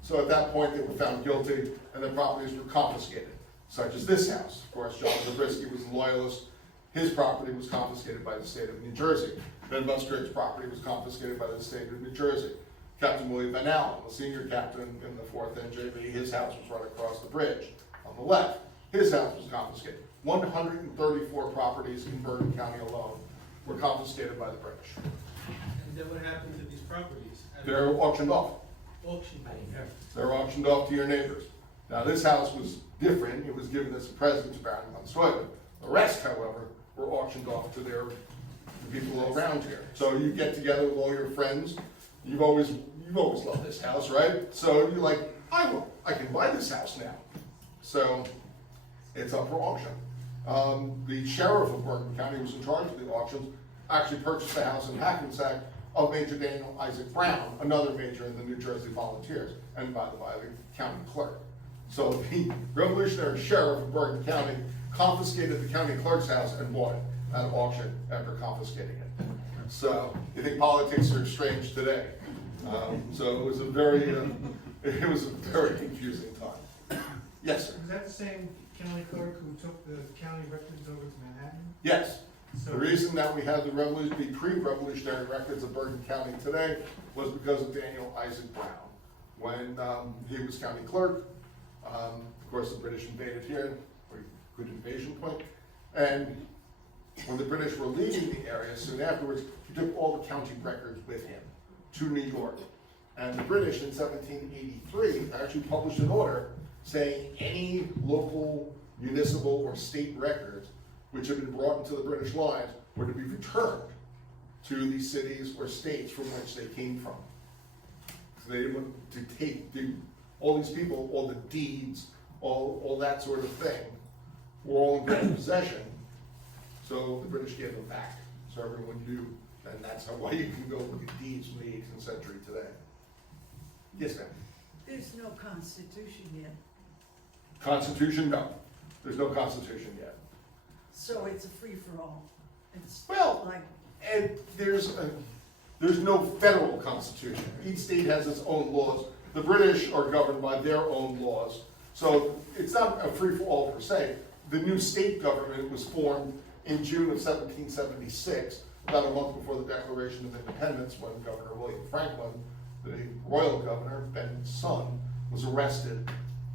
So at that point, they were found guilty and their properties were confiscated, such as this house. Of course, John Zabriskie was a loyalist. His property was confiscated by the state of New Jersey. Ben Musgrave's property was confiscated by the state of New Jersey. Captain William Van Allen, the senior captain in the 4th NJV, his house was right across the bridge on the left. His house was confiscated. 134 properties in Bergen County alone were confiscated by the British. And then what happened to these properties? They're auctioned off. Auctioned. They're auctioned off to your neighbors. Now, this house was different. It was given as a present to Baron von Steuben. The rest, however, were auctioned off to the people around here. So you get together with all your friends. You've always loved this house, right? So you're like, I can buy this house now. So it's up for auction. The sheriff of Bergen County, who was in charge of the auctions, actually purchased the house in Hackensack of Major Daniel Isaac Brown, another major in the New Jersey Volunteers, and by the way, the county clerk. So the revolutionary sheriff of Bergen County confiscated the county clerk's house and bought it at auction after confiscating it. So you think politics are strange today. So it was a very confusing time. Yes, sir. Was that the same county clerk who took the county records over to Manhattan? Yes. So The reason that we have the pre-revolutionary records of Bergen County today was because of Daniel Isaac Brown. When he was county clerk, of course the British invaded here, a good invasion point, and when the British were leaving the area soon afterwards, he took all the county records with him to New York. And the British in 1783 actually published an order saying any local, municipal, or state records which had been brought into the British lines were to be returned to the cities or states from which they came from. So they didn't want to take all these people, all the deeds, all that sort of thing, were all in British possession. So the British gave them back. So everyone knew, and that's why you can go look at deeds from the 18th century today. Yes, ma'am. There's no constitution yet, Constitution? No. There's no constitution yet. so it's a free-for-all. It's Well, like, and there's no federal constitution. Each state has its own laws. The British are governed by their own laws. So it's not a free-for-all per se. The new state government was formed in June of 1776, about a month before the Declaration of Independence, when Governor William Franklin, the royal governor, Ben's son, was arrested.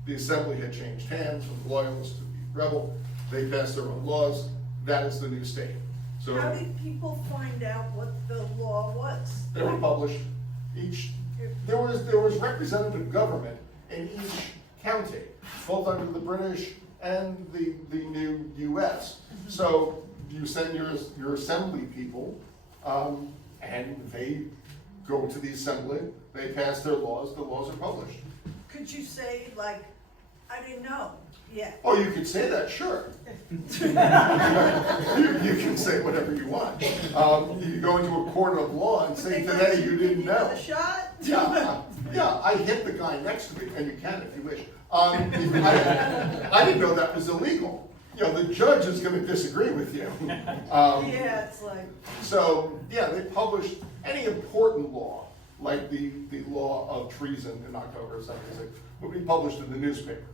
The assembly had changed hands from loyalist to rebel. They passed their own laws. That is the new state. So how did people find out what the law was? they were published. There was representative government in each county, both under the British and the new U.S. So you send your assembly people, and they go to the assembly. They pass their laws. The laws are published. Could you say, like, I didn't know, yeah. Oh, you could say that, sure. You can say whatever you want. You go into a court of law and say, today you didn't know. Give you the shot? Yeah, I hit the guy next to me, and you can if you wish. I didn't know that was illegal. You know, the judge is gonna disagree with you. Yeah, it's like, So, yeah, they published any important law, like the law of treason in October of 76, would be published in the newspapers.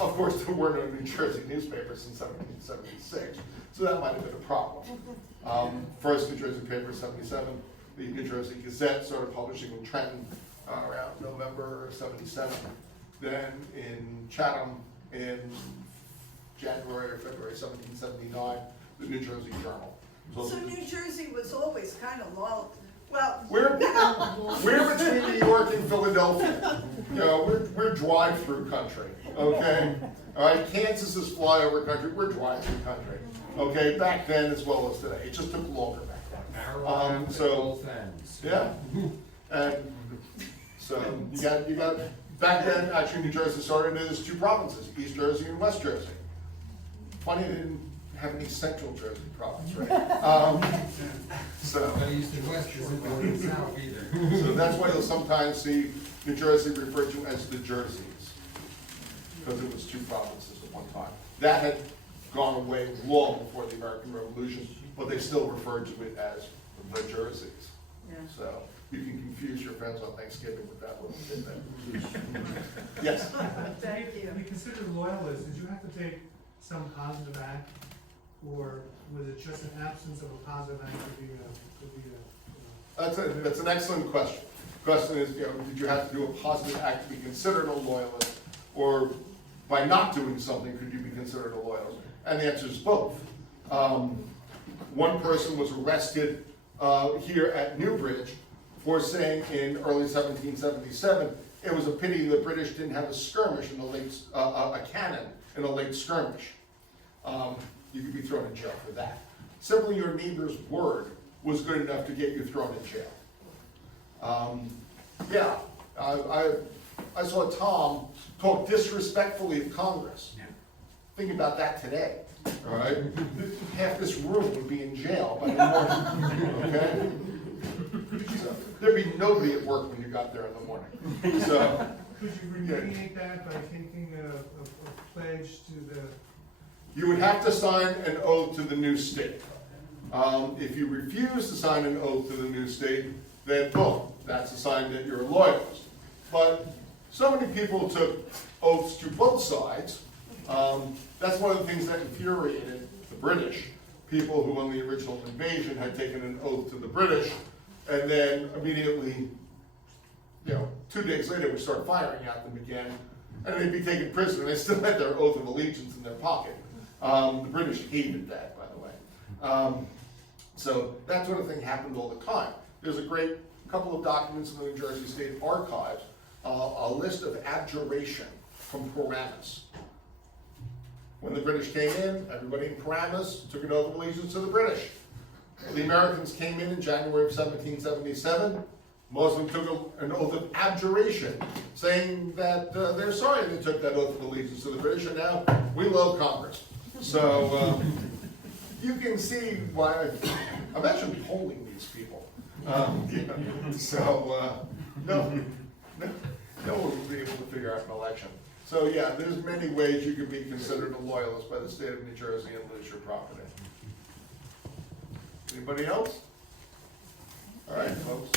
Of course, there were no New Jersey newspapers in 1776, so that might have been a problem. First New Jersey paper, 77, the New Jersey Gazette started publishing in Trenton around November 77. Then in Chatham in January or February 1779, the New Jersey Journal. so New Jersey was always kind of Well, we're between New York and Philadelphia. You know, we're drive-through country, okay? All right, Kansas is flyover country, we're drive-through country, okay? Back then as well as today, it just took longer back then. So, yeah, and so you got, back then, actually New Jersey started as two provinces, East Jersey and West Jersey. Funny they didn't have any Central Jersey province, right? So. East and West isn't going to the South either. So that's why you'll sometimes see New Jersey referred to as the Jerseys, because it was two provinces at one time. That had gone away long before the American Revolution, but they still referred to it as the Jerseys. yeah. So you can confuse your friends on Thanksgiving with that little tidbit. Yes? Thank you. To be considered loyalist, did you have to take some positive act, or was it just an absence of a positive act That's an excellent question. Question is, you know, did you have to do a positive act to be considered a loyalist, or by not doing something, could you be considered a loyalist? And the answer is both. One person was arrested here at Newbridge for saying in early 1777, it was a pity the British didn't have a skirmish in the late, a cannon in a late skirmish. You could be thrown in jail for that. Simply your neighbor's word was good enough to get you thrown in jail. Yeah, I saw Tom talk disrespectfully of Congress. Think about that today, all right? Half this room would be in jail by the morning, okay? So, there'd be nobody at work when you got there in the morning, so. Could you remediate that by taking a pledge to the? You would have to sign an oath to the new state. If you refuse to sign an oath to the new state, then boom, that's a sign that you're a loyalist. But so many people took oaths to both sides. That's one of the things that infuriated the British. People who on the original invasion had taken an oath to the British, and then immediately, you know, 2 days later we start firing at them again, and they'd be taken prisoner. They still had their oath of allegiance in their pocket. The British hated that, by the way. So that sort of thing happened all the time. There's a great couple of documents in the New Jersey State Archives, a list of abjuration from Paramus. When the British came in, everybody in Paramus took an oath of allegiance to the British. The Americans came in January of 1777. Muslims took an oath of abjuration, saying that they're sorry they took that oath of allegiance to the British, and now we love Congress. So you can see why. Imagine polling these people. So no one would be able to figure out an election. So yeah, there's many ways you could be considered a loyalist by the state of New Jersey and lose your property. Anybody else? All right, folks.